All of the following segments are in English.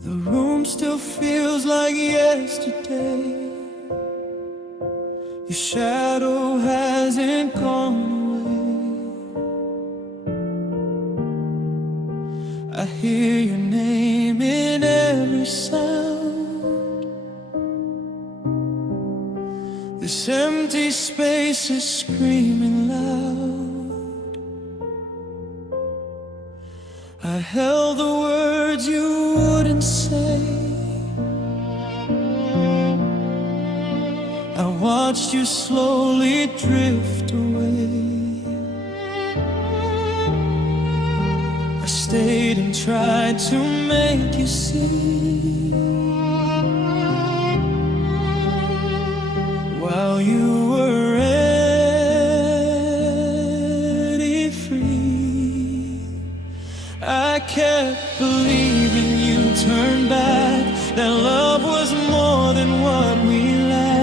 The room still feels like yesterday. Your shadow hasn't gone away. I hear your name in every sound. This empty space is screaming loud. I held the words you wouldn't say. I watched you slowly drift away. I stayed and tried to make you see. While you were already free, I kept believing you turned back, that love was more than what we lacked.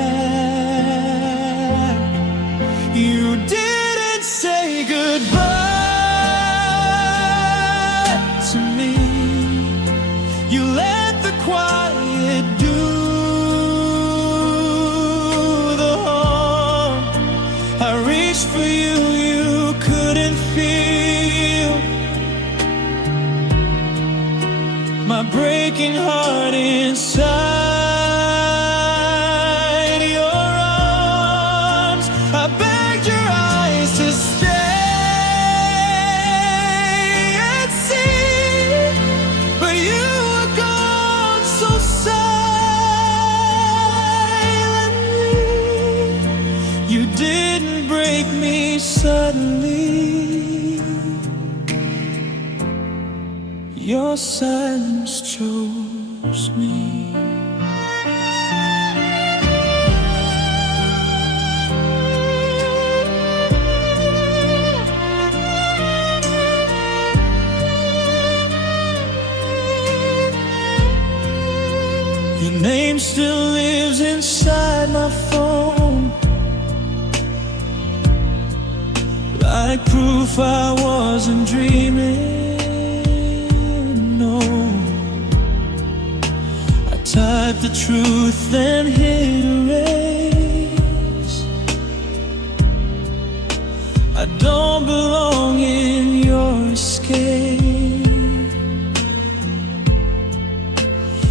You didn't say goodbye to me. You let the quiet do the harm. I reached for you, you couldn't feel my breaking heart inside your arms. I begged your eyes to stay and see, but you were gone so silently. You didn't break me suddenly. Your silence chose me. Your name still lives inside my phone, like proof I wasn't dreaming. Type the truth and hit erase. I don't belong in your escape.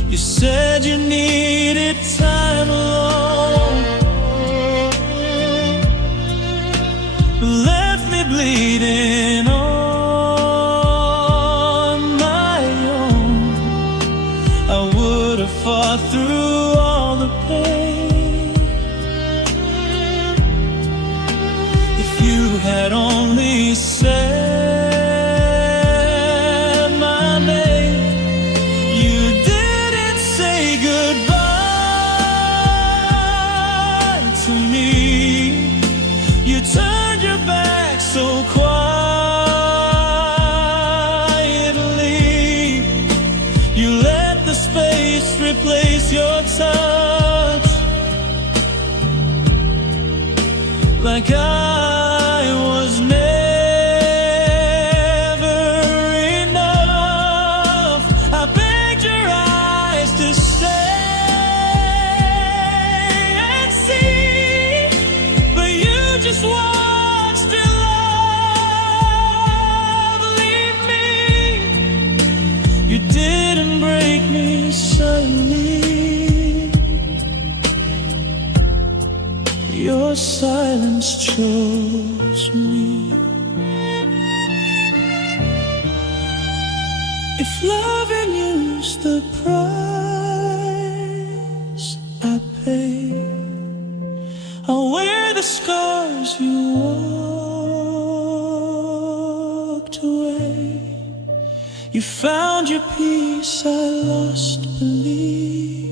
You said you needed time alone, but left me bleeding on my own. I would have fought through all the pain if you had only said my name. You didn't say goodbye to me. You turned your back so quietly. You let the space replace your touch, like I was never enough. I begged your eyes to stay and see, but you just watched your love leave me. You didn't break me suddenly. Your silence chose me. If loving you's the price I pay, I'll wear the scars you walked away. You found your peace, I lost belief.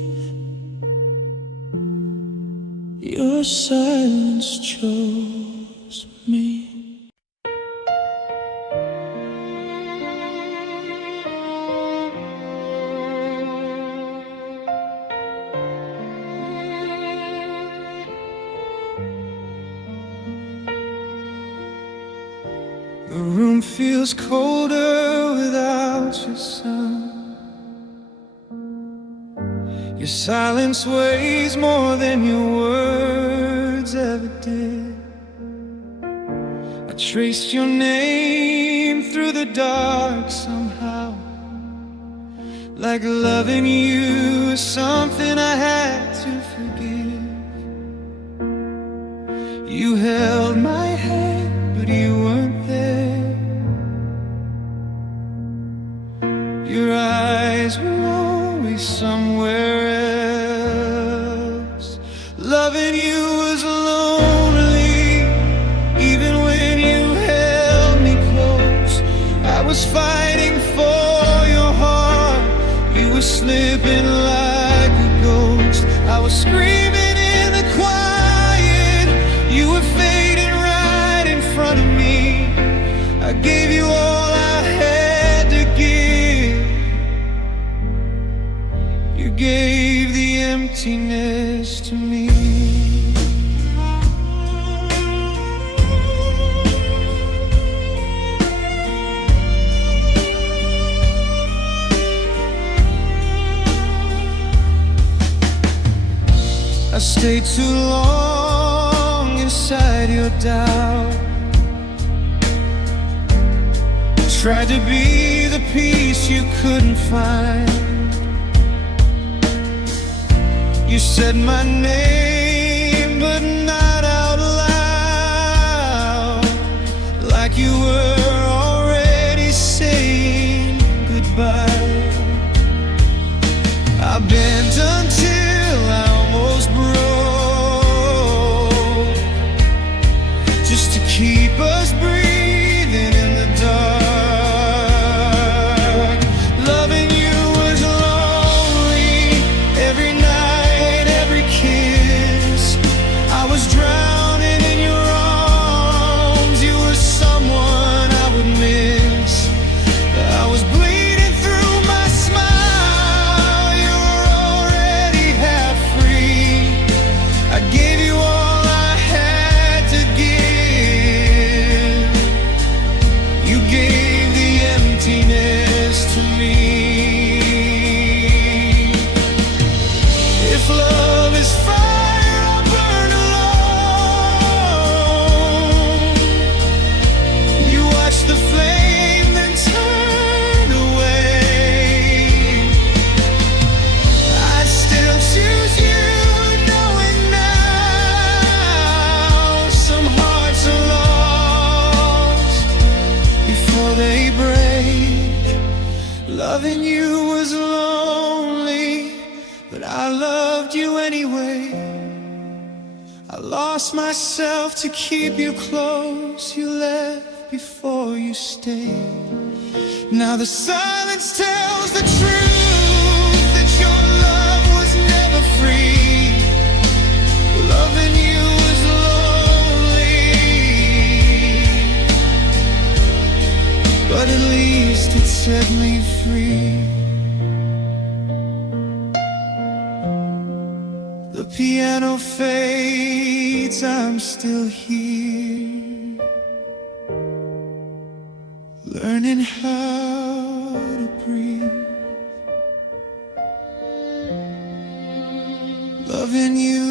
Your silence chose me. feels colder without your sun. Your silence weighs more than your words ever did. I traced your name through the dark somehow, like loving you is something I had to forgive. You held my hand, but you weren't there. Your eyes were always somewhere else. Loving you was lonely, even when you held me close. I was fighting for your heart, you were slipping like a ghost. I was screaming in the quiet, you were fading right in front of me. I gave you all I had to give. You gave the emptiness to me. I stayed too long inside your doubt, tried to be the peace you couldn't find. You said my name, but not out loud, like you were already saying goodbye. I bent until I almost broke, just to keep us breathing in the dark. Loving you was lonely, every night, every kiss. I was drowning in your arms, you were someone I would miss. I was bleeding through my smile, you were already half free. I gave you all I had to give. You gave the emptiness to me. If love is fire, I'll burn alone. You watch the flame, then turn away. I'd still choose you, knowing now some hearts are lost before they break. Loving you was lonely, but I loved you anyway. I lost myself to keep you close. You left before you stayed. Now the silence tells the truth, that your love was never free. Loving you was lonely, but at least it set me free. The piano fades, I'm still here, learning how to breathe. Loving you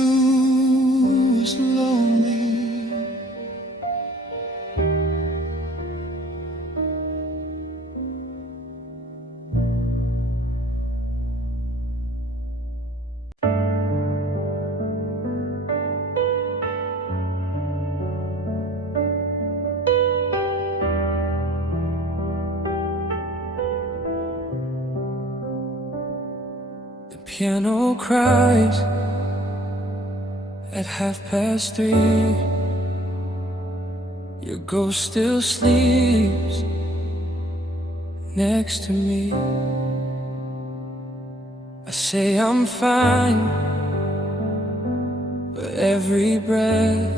was lonely. The piano cries at 3:30. Your ghost still sleeps next to me. I say I'm fine, but every breath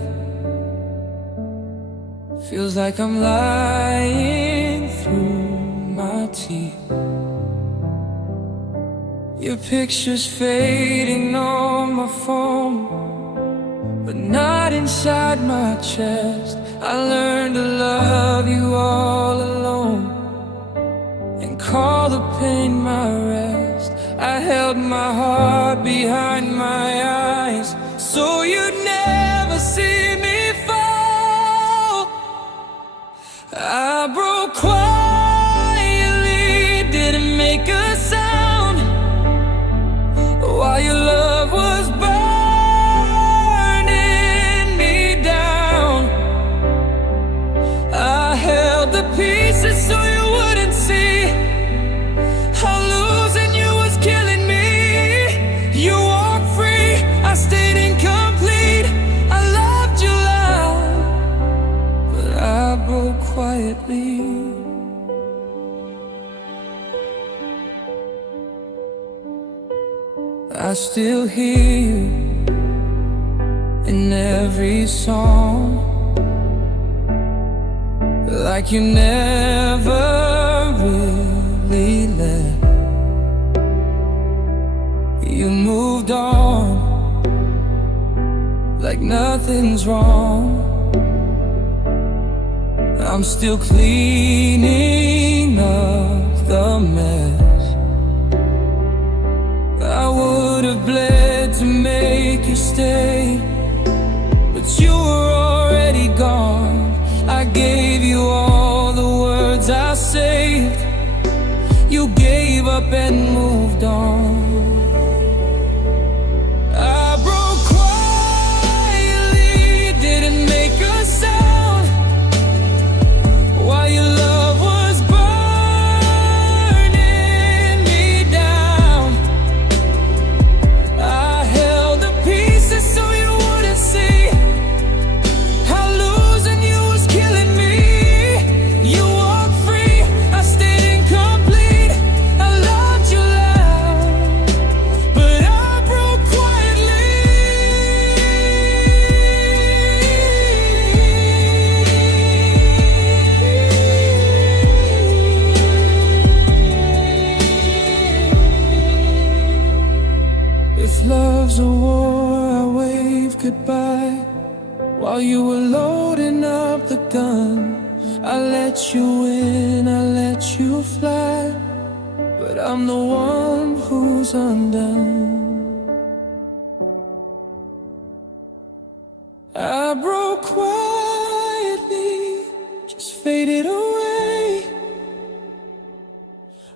feels like I'm lying through my teeth. Your picture's fading on my phone, but not inside my chest. I learned to love you all alone and call the pain my rest. I held my heart behind my eyes so you'd never see me fall. I broke quietly, didn't make a sound, while your love was burning me down. I held the pieces so you wouldn't see how losing you was killing me. You walked free, I stayed incomplete. I loved you loud, but I broke quietly. I still hear you in every song, like you never really left. You moved on like nothing's wrong. I'm still cleaning up the mess. I would have bled to make you stay, but you were already gone. I gave you all the words I saved. You gave up and moved on. I broke quietly, didn't make a sound, while your love was burning me down. I held the pieces so you wouldn't see how losing you was killing me. You walked free, I stayed incomplete. I loved you loud, but I broke quietly. If love's a war, I wave goodbye while you were loading up the gun. I let you in, I let you fly, but I'm the one who's undone. I broke quietly, just faded away,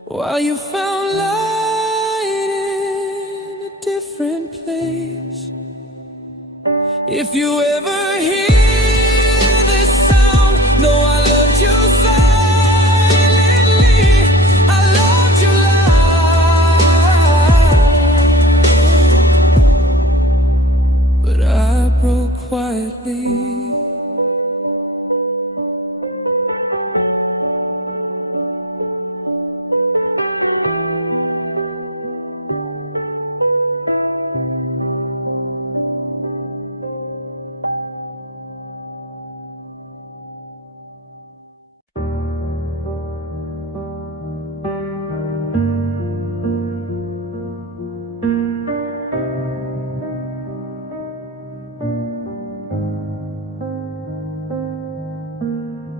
while you found light in a different place. If you ever hear this sound, know I loved you silently. I loved you loud, but I broke quietly.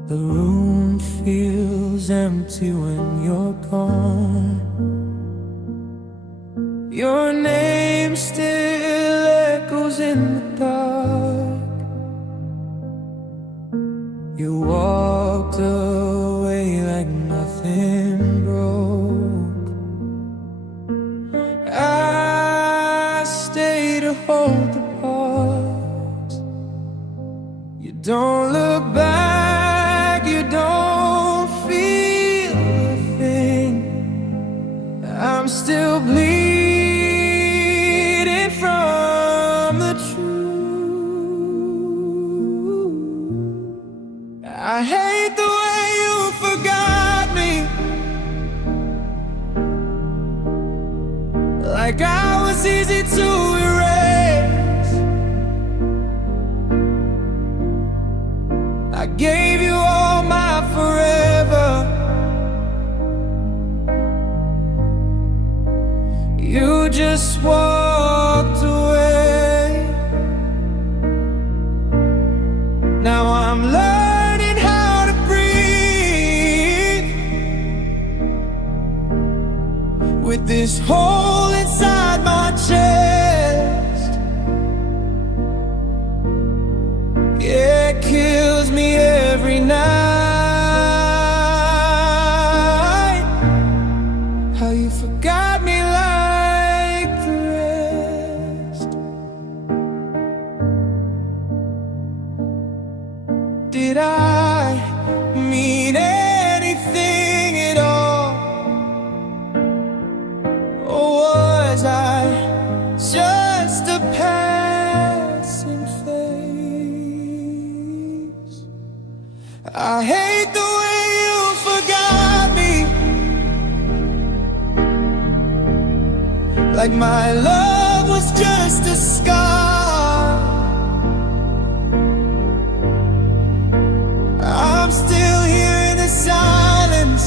The room feels empty when you're gone. Your name still echoes in the dark. You walked away like nothing broke. I stay to hold the pause. You don't look back, you don't feel a thing. I'm still bleeding from the truth. I hate the way you forgot me, like I was easy to erase. I gave you all my forever. You just walked away. with this hole inside my chest. Yeah, it kills me every night how you forgot me like the rest. Did I mean anything at all? Or was I just a passing phase? I hate the way you forgot me, like my love was just a scar. I'm still here in the silence,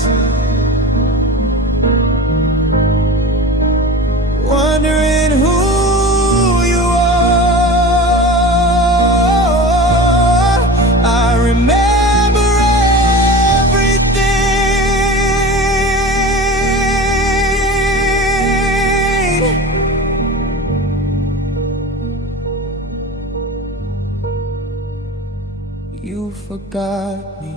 wondering who you are. I remember everything. You forgot me.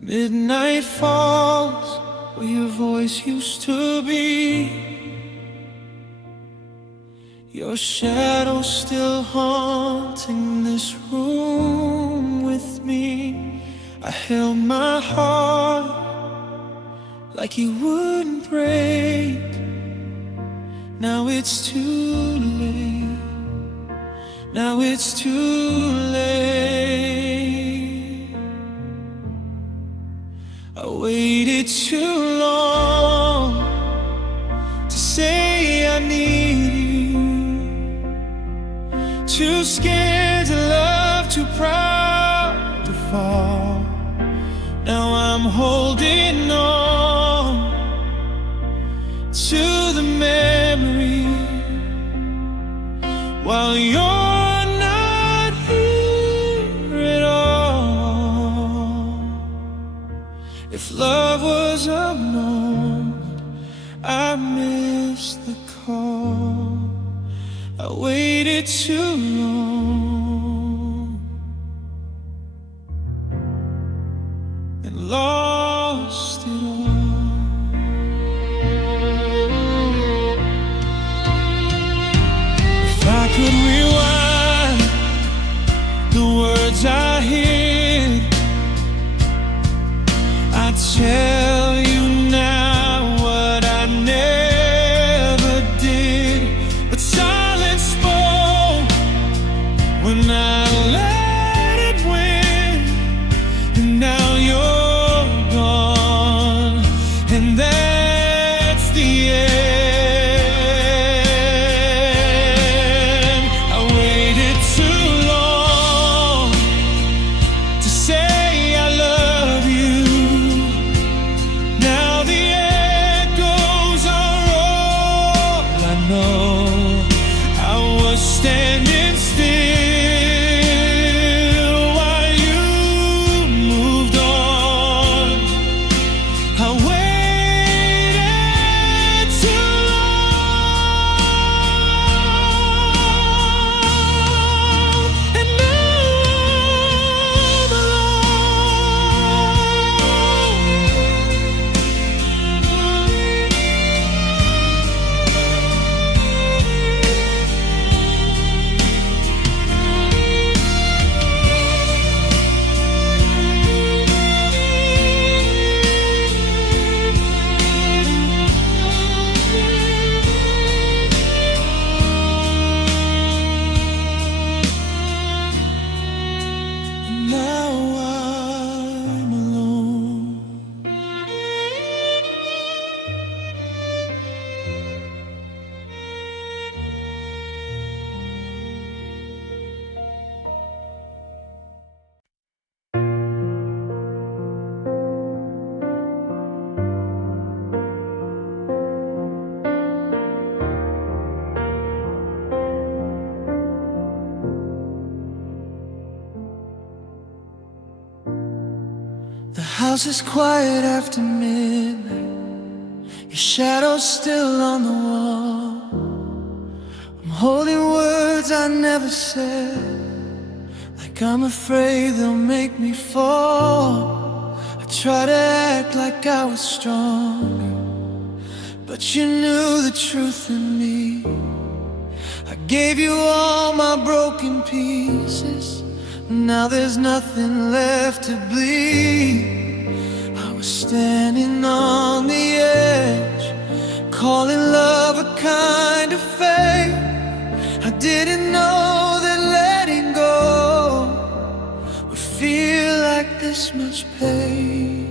Midnight falls where your voice used to be. Your shadow still haunting this room with me. I held my heart like it wouldn't break. Now it's too late. Now it's too late. I waited too long to say I need you. Too scared to love, too proud to fall. Now I'm holding on to the memory while you're not here at all. If love was unknown, I missed the call. I waited too long and lost it all. If I could rewind the words I hear, I'd tell you now what I never did. But silence spoke house is quiet after midnight. Your shadow's still on the wall. I'm holding words I never said, like I'm afraid they'll make me fall. I try to act like I was stronger, but you knew the truth in me. I gave you all my broken pieces. Now there's nothing left to bleed. I was standing on the edge, calling love a kind of fate. I didn't know that letting go would feel like this much pain.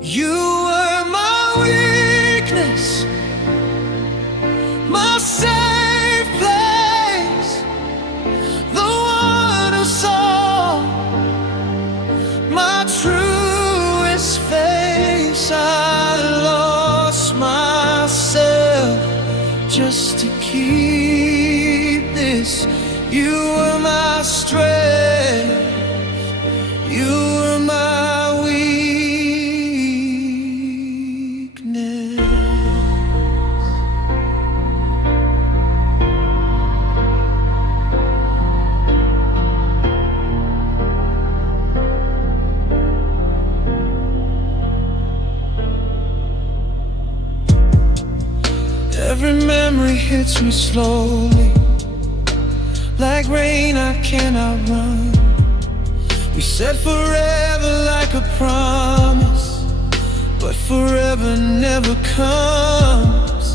You were my weakness, my safe place, the one who saw my truest face. I lost myself just to keep this. You were my strength, you were my weakness. Every memory hits me slowly, like rain I cannot run. We said forever like a promise, but forever never comes.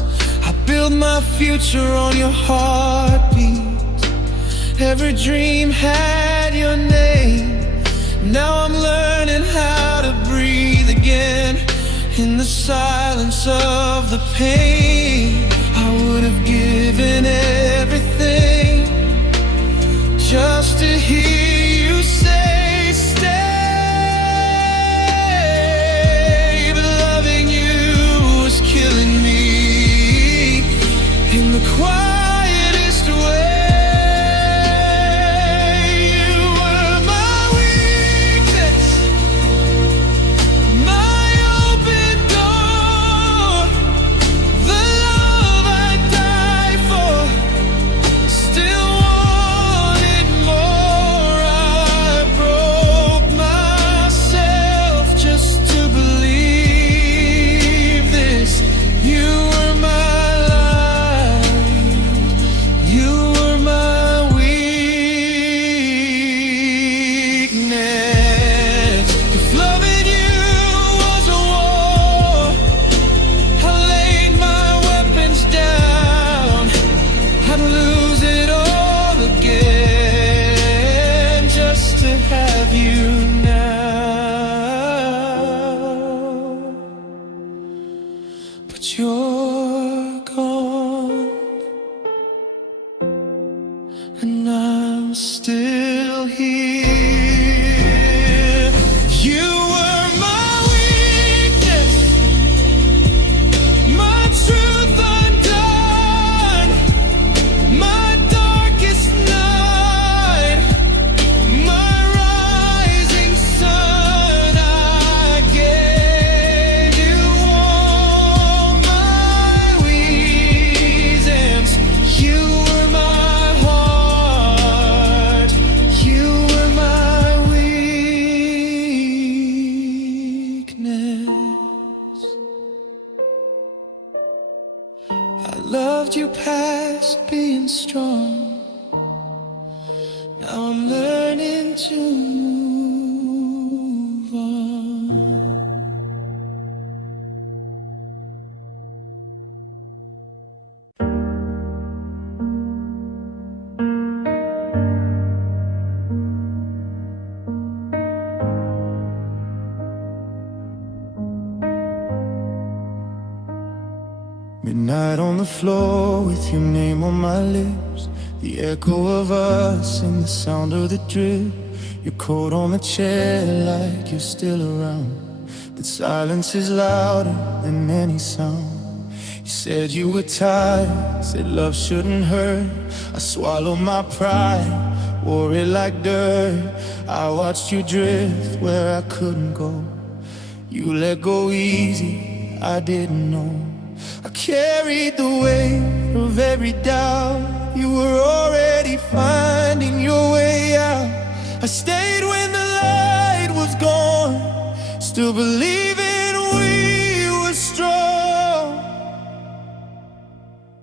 I build my future on your heartbeat. Every dream had your name. Now I'm learning how to breathe again. In the silence of the pain, I would have given everything just to hear you say stay. But loving you was killing me in the quietest way. You were my weakness, my open door, the love I died for, still wanted more. I broke myself just to believe this. You were my life, you were my weakness. If loving you was a war, I laid my weapons down. I'd lose it all again just to have you now. But you're gone, and I'm still here. You were my weakness, my truth undone, my darkest night, my rising sun. I gave you all my reasons. You were my heart, you were my weakness. I loved you past being strong. Now I'm learning to move on. Midnight on the floor with your name on my lips, the echo of us and the sound of the drip. Your coat on the chair like you're still around, but silence is louder than any sound. You said you were tired, said love shouldn't hurt. I swallowed my pride, wore it like dirt. I watched you drift where I couldn't go. You let go easy, I didn't know. I carried the weight of every doubt. You were already finding your way out. I stayed when the light was gone, still believing we were strong.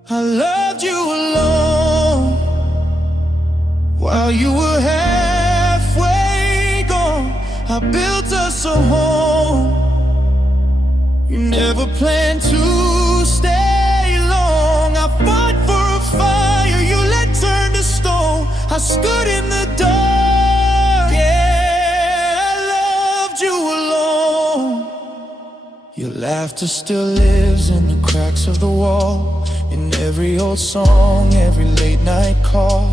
I loved you alone while you were halfway gone. I built us a home. You never planned to stay long. I fought for a fire you let turn to stone. I stood in the dark, yeah, I loved you alone. Your laughter still lives in the cracks of the wall, in every old song, every late night call.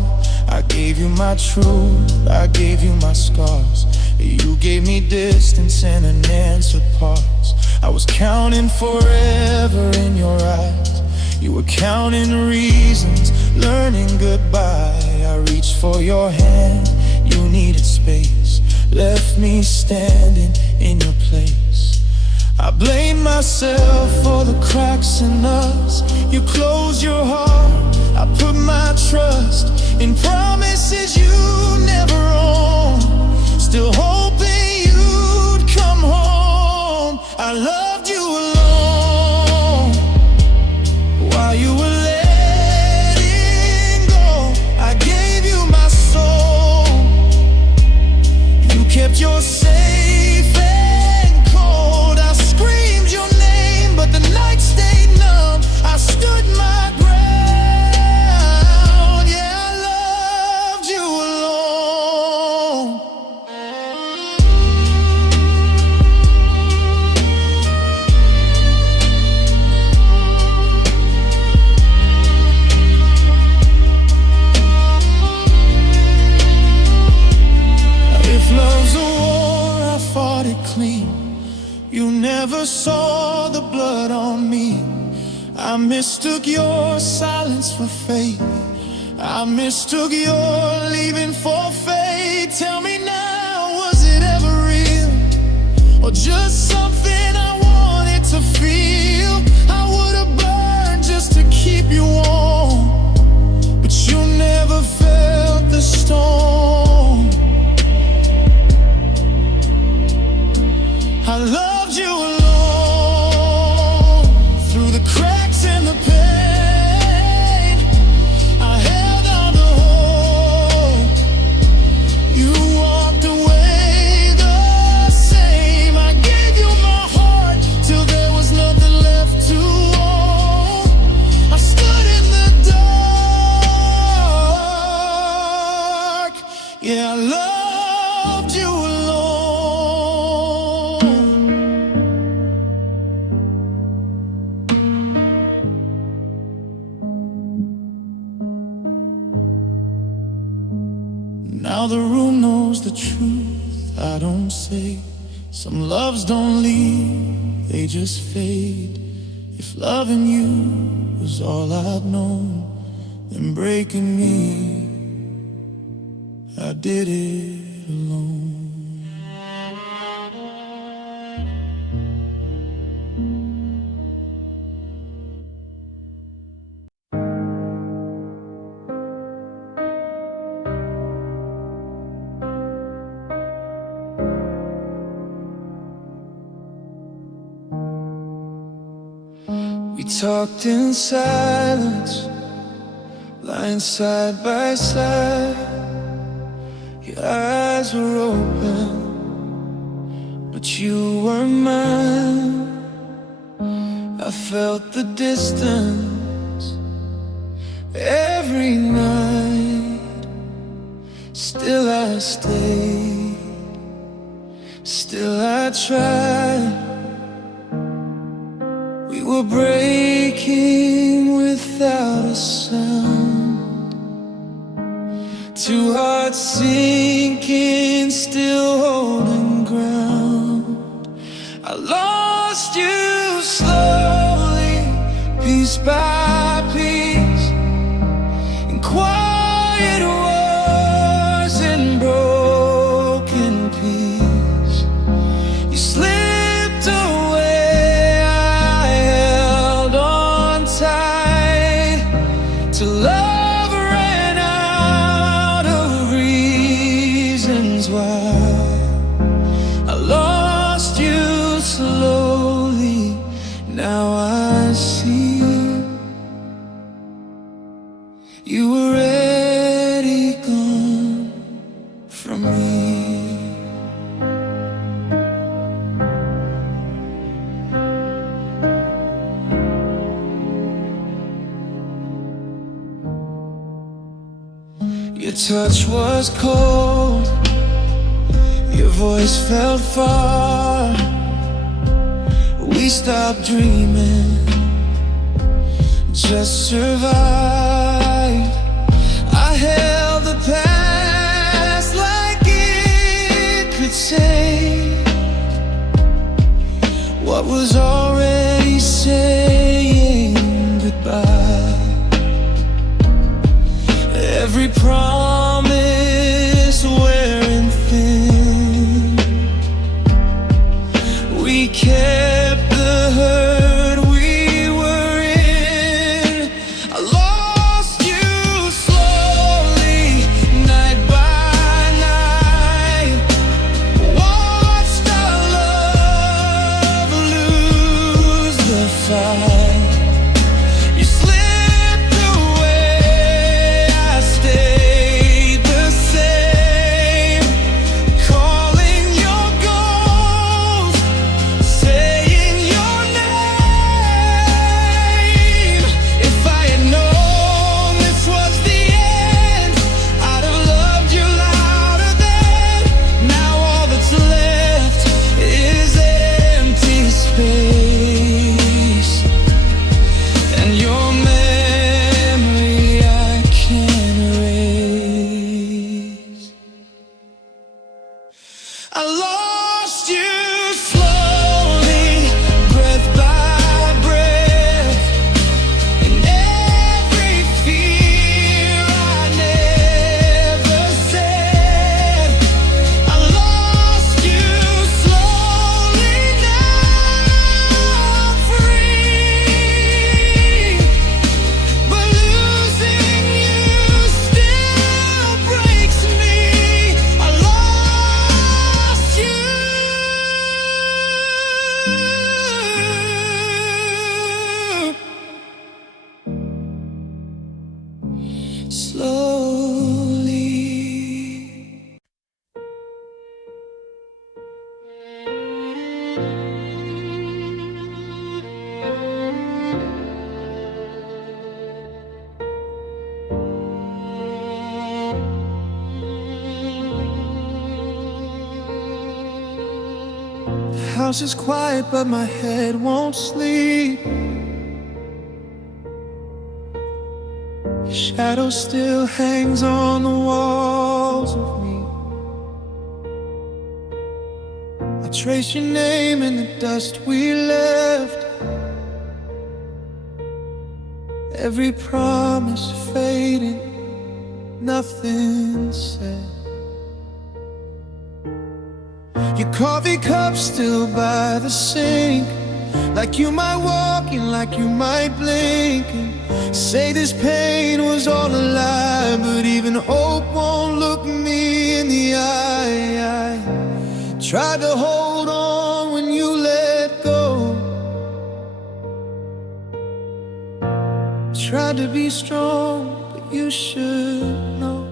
I gave you my truth, I gave you my scars. You gave me distance and unanswered parts. I was counting forever in your eyes. You were counting reasons, learning goodbye. I reached for your hand, you needed space, left me standing in your place. I blame myself for the cracks in us. You closed your heart, I put my trust in promises you never owned. Still hoping you'd come home. I loved you alone while you were letting go. I gave you my soul. You kept your safe and cold. I screamed your name, but the night stayed numb. I stood my ground. Yeah, I loved you alone. If love's a war, I fought it clean. You never saw the blood on me. I mistook your silence for faith. I mistook your leaving for fate. Tell me now, was it ever real? Or just something I wanted to feel? I would've burned just to keep you warm, but you never felt the storm. I loved you alone through the cracks and the pain. I held on to hope. You walked away the same. I gave you my heart till there was nothing left to hold. I stood in the dark. Yeah, I loved you alone. Now the room knows the truth I don't say. Some loves don't leave, they just fade. If loving you was all I'd known, then breaking me, I did it alone. We talked in silence, lying side by side. Your eyes were open, but you were mine. I felt the distance every night. Still I stayed, still I tried. We were breaking without a sound. Two hearts sinking, still holding ground. I lost you slowly, piece by piece, in quiet till love ran out of reasons why I lost you slowly. Now I see you were already gone from me. Your touch was cold, your voice felt far. We stopped dreaming, just survived. I held the past like it could say what was already saying goodbye. Every promise wearing thin, we kept the hurt we were in. I lost you slowly, night by night. Watched our love lose the fight. You slipped away, I stayed the same, calling your ghost, saying your name. If I had known this was the end, I'd have loved you louder then. Now all that's left is empty space, and your memory I can't erase. I lost you slowly, breath by breath, and every fear I never said. I lost you slowly, now I'm free, but losing you still breaks me. I lost you slowly. The house is quiet, but my head won't sleep. Your shadow still hangs on the walls of me. I trace your name in the dust we left. Every promise fading, nothing said. Your coffee cup still by the sink, like you might walk in, like you might blink, and say this pain was all a lie. But even hope won't look me in the eye. I tried to hold on when you let go, tried to be strong, but you should know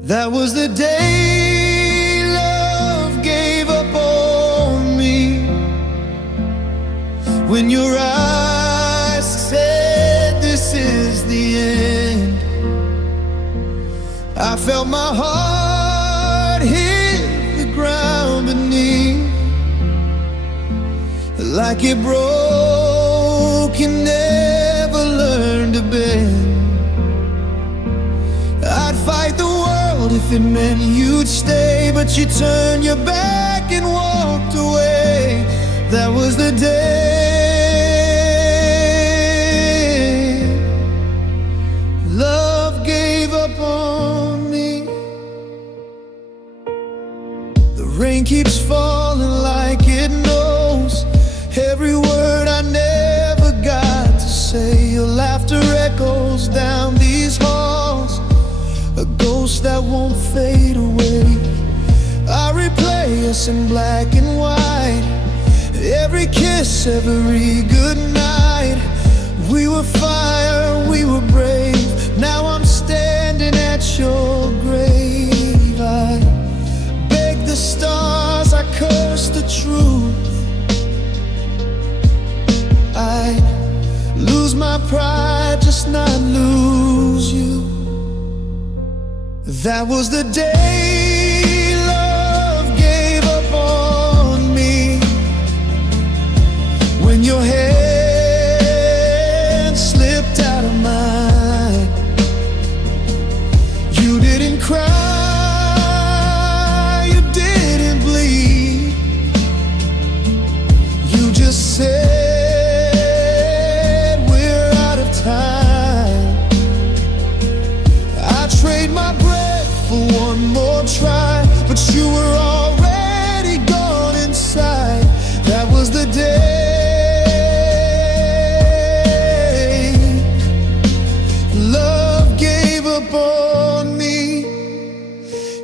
that was the day love gave up on me. When your eyes said this is the end, I felt my heart hit the ground beneath, like it broke and never learned to bend. I'd fight the world if it meant you'd stay, but you turned your back and walked away. That was the day love gave up on me. The rain keeps falling like it knows every word I never got to say. Your laughter echoes us in black and white. Every kiss, every good night. We were fire, we were brave. Now I'm standing at your grave. I beg the stars, I curse the truth. I lose my pride, just not lose you. That was the day love gave up on me. When your hand slipped out of mine, you didn't cry, you didn't bleed. You just said we're out of time. I trade my breath for one more try, but you were already gone inside. That was the day love gave up on me.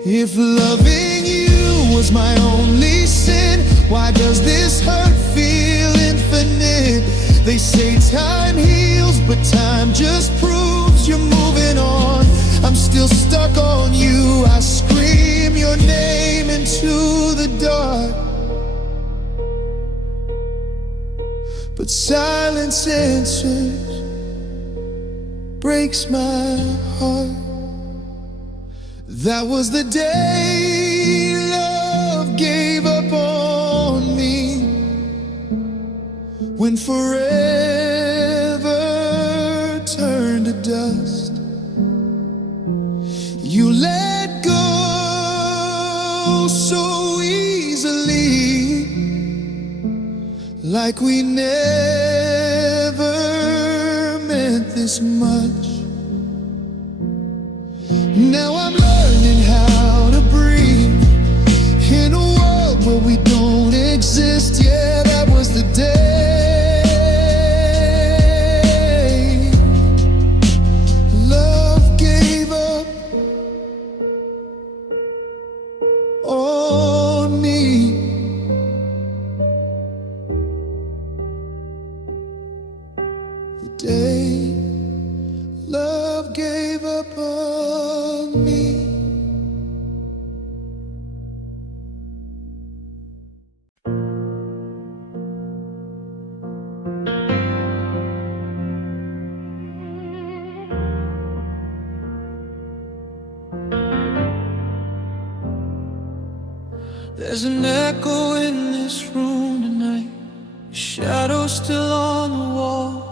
If loving you was my only sin, why does this hurt feel infinite? They say time heals, but time just proves you're moving on. I'm still stuck on you. I scream your name into the dark, but silence answers, breaks my heart. That was the day love gave up on me. When forever turned to dust, you let go so easily, like we never meant this much. Now I'm learning how to breathe in a world where we don't exist. Yeah, that was the day love gave up on me. The day love gave up on me. There's an echo in this room tonight. Your shadow's still on the wall.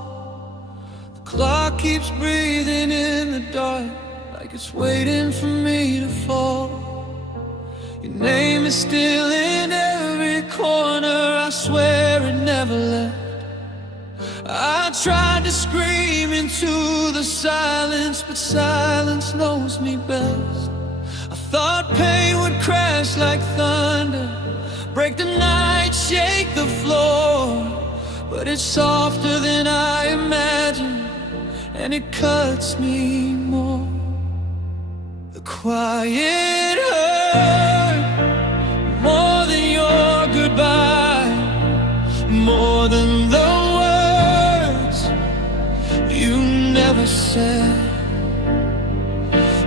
The clock keeps breathing in the dark, like it's waiting for me to fall. Your name is still in every corner, I swear it never left. I tried to scream into the silence, but silence knows me best. I thought pain would crash like thunder, break the night, shake the floor. But it's softer than I imagined, and it cuts me more. The quiet hurt, more than your goodbye, more than the words you never said.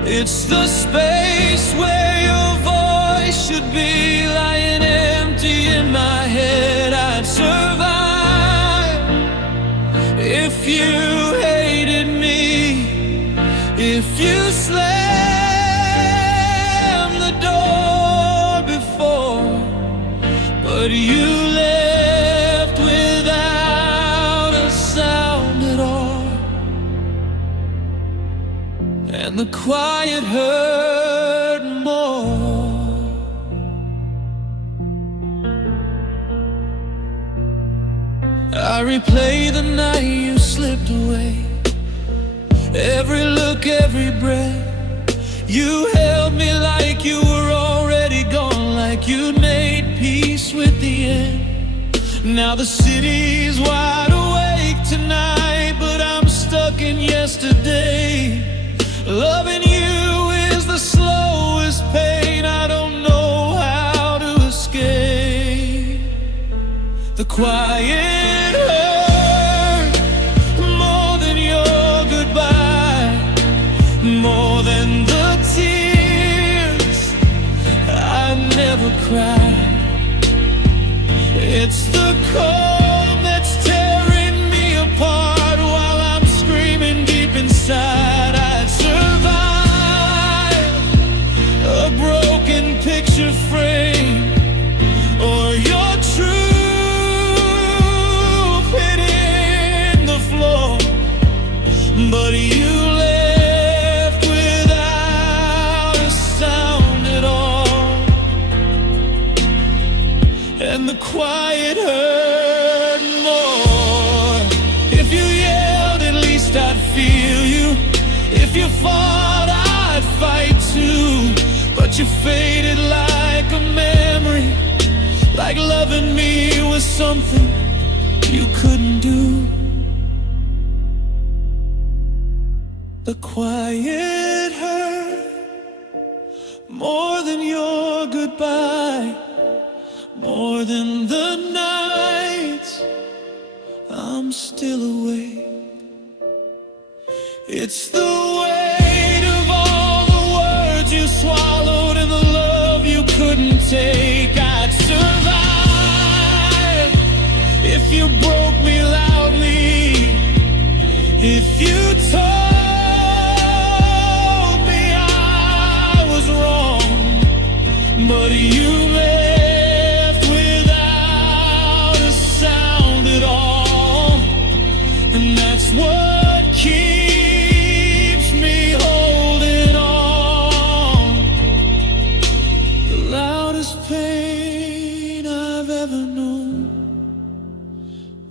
It's the space where your voice should be, lying empty in my head. I'd survive if you hated me, if you slammed the door before, but you left without a sound at all. And the quiet hurt more. I replay the night you slipped away, every look, every breath. You held me like you were already gone, like you'd made peace with the end. Now the city's wide awake tonight, but I'm stuck in yesterday. Loving you is the slowest pain, I don't know how to escape. quiet hurt more than your goodbye, more than the tears I never cried. It's the cold that's tearing me apart while I'm screaming deep inside. I'd survive a broken picture frame or your truth hitting the floor, but you left without a sound at all. And the quiet hurt more. If you yelled, at least I'd feel you. If you fought, I'd fight too. But you faded like a memory, like loving me was something you couldn't do. The quiet hurt more than your goodbye, more than the nights I'm still awake. It's the weight of all the words you swallowed and the love you couldn't take. I'd survive if you broke me loudly, if you told me I was wrong, but you left without a sound at all. And that's what keeps me holding on. The loudest pain I've ever known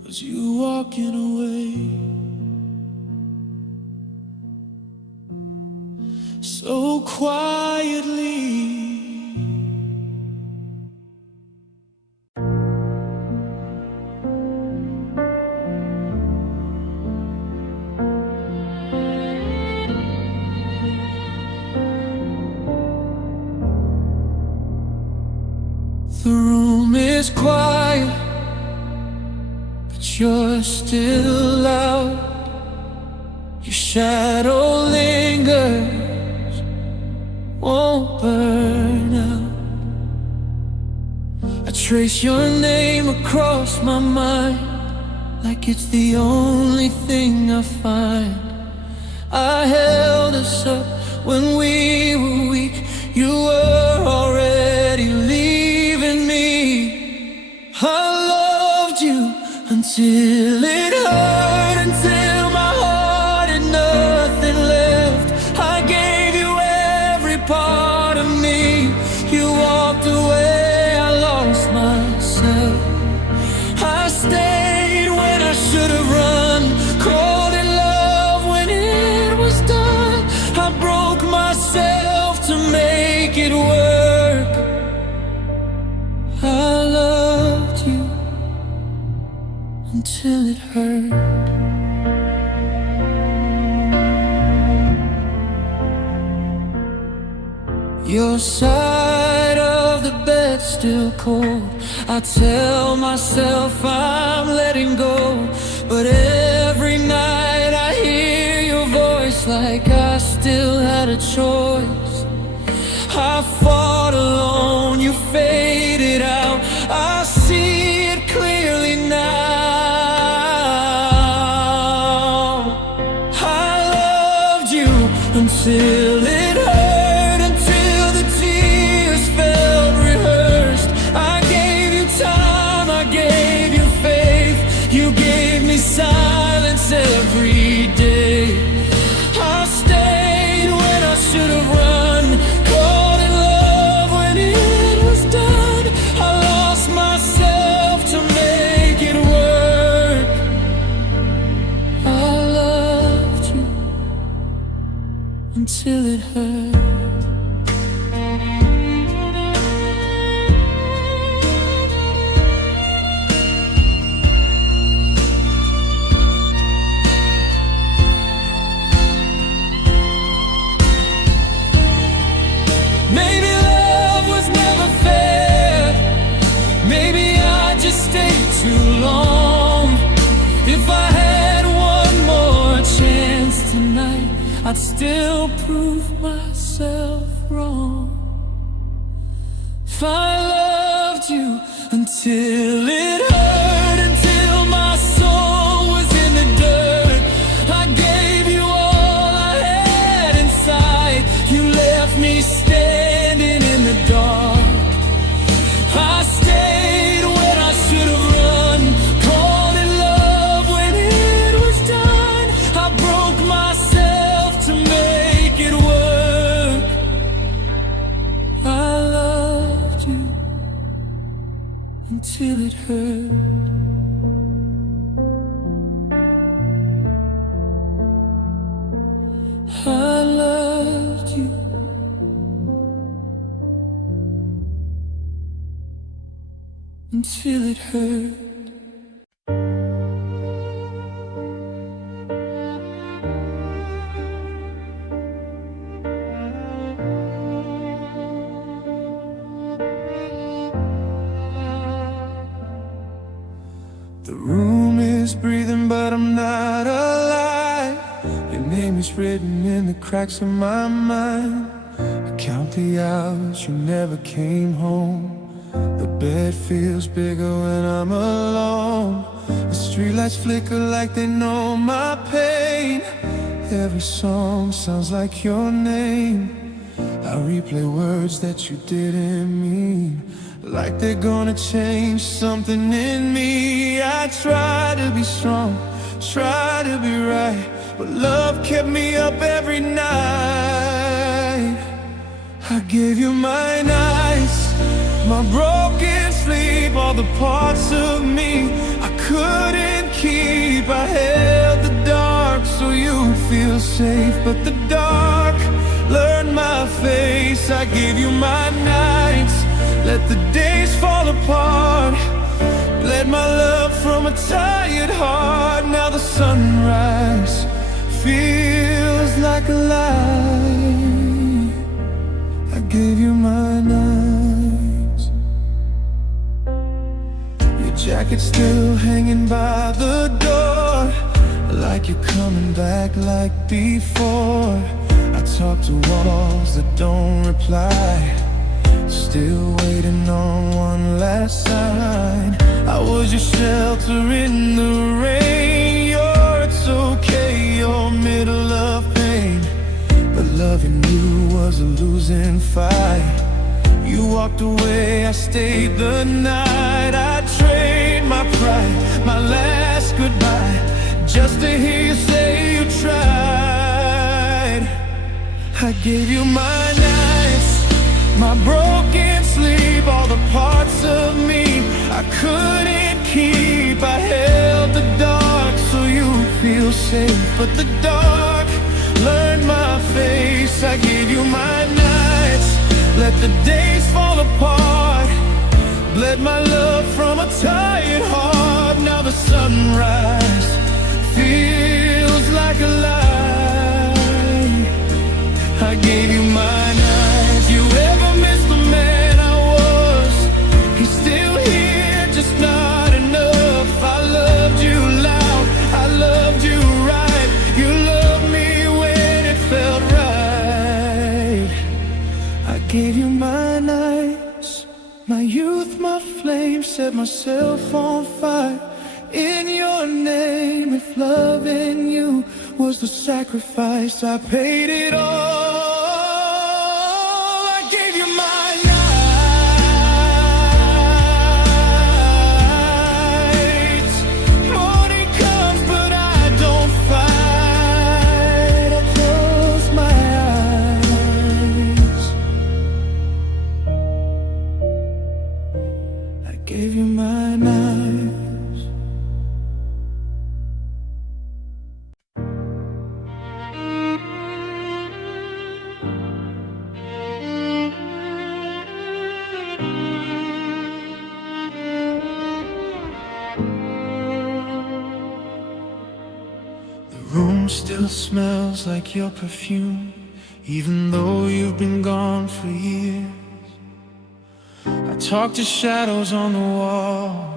was you walking away so quietly. The room is quiet, but you're still loud. Your shadow lingers, won't burn out. I trace your name across my mind like it's the only thing I find. I held us up when we were weak. You were already leaving me. I loved you until it hurt, until my heart had nothing left. I gave you every part of me. You walked away, I lost myself. I stayed when I should have run, called it love when it was done. I broke myself to make it work. I loved you until it hurt. Your side of the bed still cold. I tell myself I'm letting go, but every night I hear your voice like I still had a choice. I fought alone, you faded out. I see it clearly now. I loved you until it hurt, until the tears felt rehearsed. I gave you time, I gave you faith. You gave me silence every day. I stayed when I should have run, called it love when it was done. I lost myself to make it work. I loved you until it hurt. Maybe love was never fair. Maybe I just stayed too long. I'd still prove myself wrong. If I loved you until it hurt, until my soul was in the dirt, I gave you all I had inside. You left me standing in the dark. I stayed when I should have run, called it love when it was done. I broke myself to make it work. I loved you until it hurt. I loved you until it hurt. The room is breathing, but I'm not alive. Your name is written in the cracks of my mind. I count the hours you never came home. The bed feels bigger when I'm alone. The streetlights flicker like they know my pain. Every song sounds like your name. I replay words that you didn't mean, like they're gonna change something in me. I try to be strong, try to be right, but love kept me up every night. I gave you my nights, my broken sleep, all the parts of me I couldn't keep. I held the dark so you'd feel safe, but the dark learned my face. I gave you my nights, let the days fall apart, bled my love from a tired heart. Now the sunrise feels like a lie. I gave you my nights. Your jacket's still hanging by the door, like you're coming back like before. I talk to walls that don't reply, still waiting on one last sign. I was your shelter in the rain. You're it's okay, you're middle of pain, but loving you was a losing fight. You walked away, I stayed the night. I trade my pride, my last goodbye, just to hear you say you tried. I gave you my nights, my broken sleep, all the parts of me I couldn't keep. I held the dark so you'd feel safe, but the dark learned my face. I gave you my nights, let the days fall apart, bled my love from a tired heart. Now the sunrise feels like a lie. I gave you my nights. You ever miss the man I was? He's still here, just not enough. I loved you loud, I loved you right. You loved me when it felt right. I gave you my nights, my youth, my flame, set myself on fire in your name. If loving you was the sacrifice, I paid it all. I gave you my nights. Morning comes but I don't fight. I close my eyes. I gave you my nights. Room still smells like your perfume, even though you've been gone for years. I talk to shadows on the wall,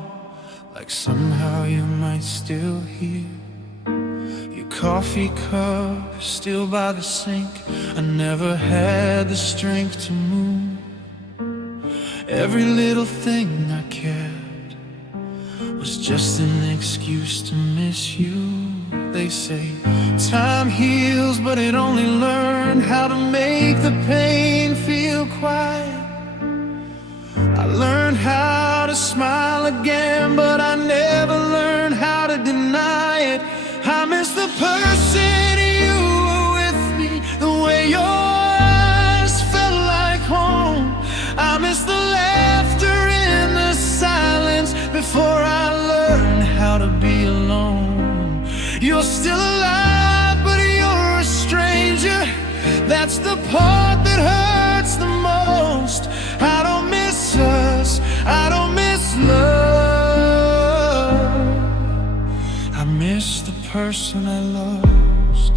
like somehow you might still hear. You coffee cup is still by the sink. I never had the strength to move. Every little thing I kept was just an excuse to miss you. They say time heals, but it only learned how to make the pain feel quiet. I learned how to smile again, but I never learned how to deny it. I miss the person you were with me, the way your eyes felt like home. I miss the laughter in the silence before I learned how to be alone. You're still alive, but you're a stranger. That's the part that hurts the most. I don't miss us, I don't miss love. I miss the person I lost.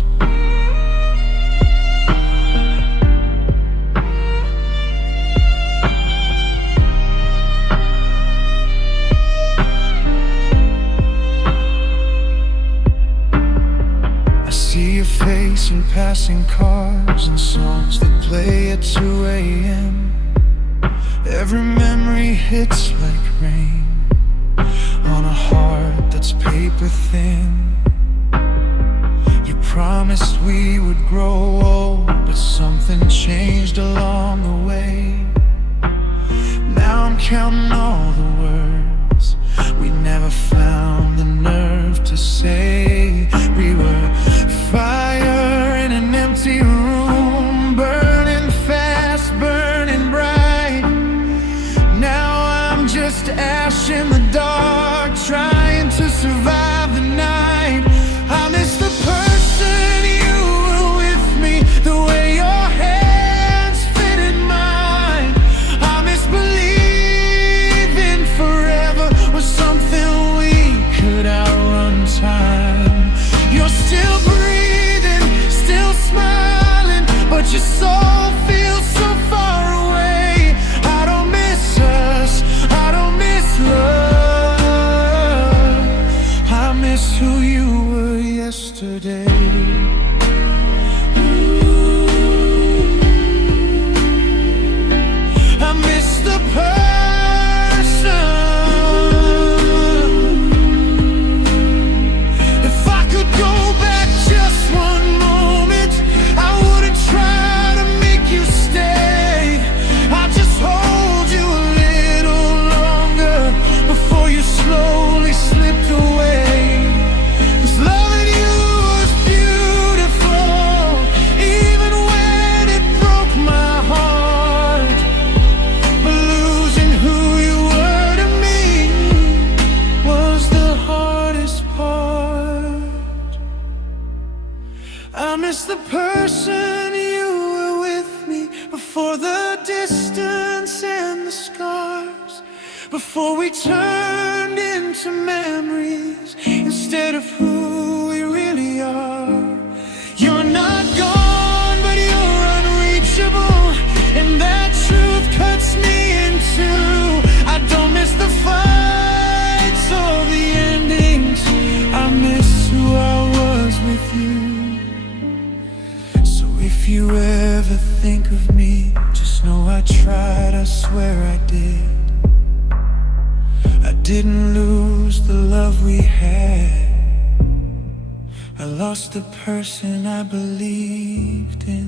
I see your face in passing cars and songs that play at 2 a.m. Every memory hits like rain on a heart that's paper thin. You promised we would grow old, but something changed along the way. Now I'm counting all the words we never found the nerve to say. We were fire in an empty room, burning fast, burning bright. Now I'm just ash in the dark, trying to survive the night. I miss the person you were with me, the way your hands fit in mine. I miss believing forever was something we could outrun time. You're still breathing, still smiling, but your soul feels so far away. I don't miss us, I don't miss love. I miss who you were yesterday. I miss the person. If I could go back just one moment, I wouldn't try to make you stay. I'd just hold you a little longer before you slowly slipped away. 'Cause loving you was beautiful, even when it broke my heart. But losing who you were to me was the hardest part. I miss the person you were with me before the distance and the scars, before we turned into memories instead of who we really are. You're not gone, but you're unreachable, and that truth cuts me in two. I don't miss the fights or the endings, I miss who I was with you. So if you ever think of me, just know I tried, I swear I did. I didn't lose the love we had, I lost the person I believed in.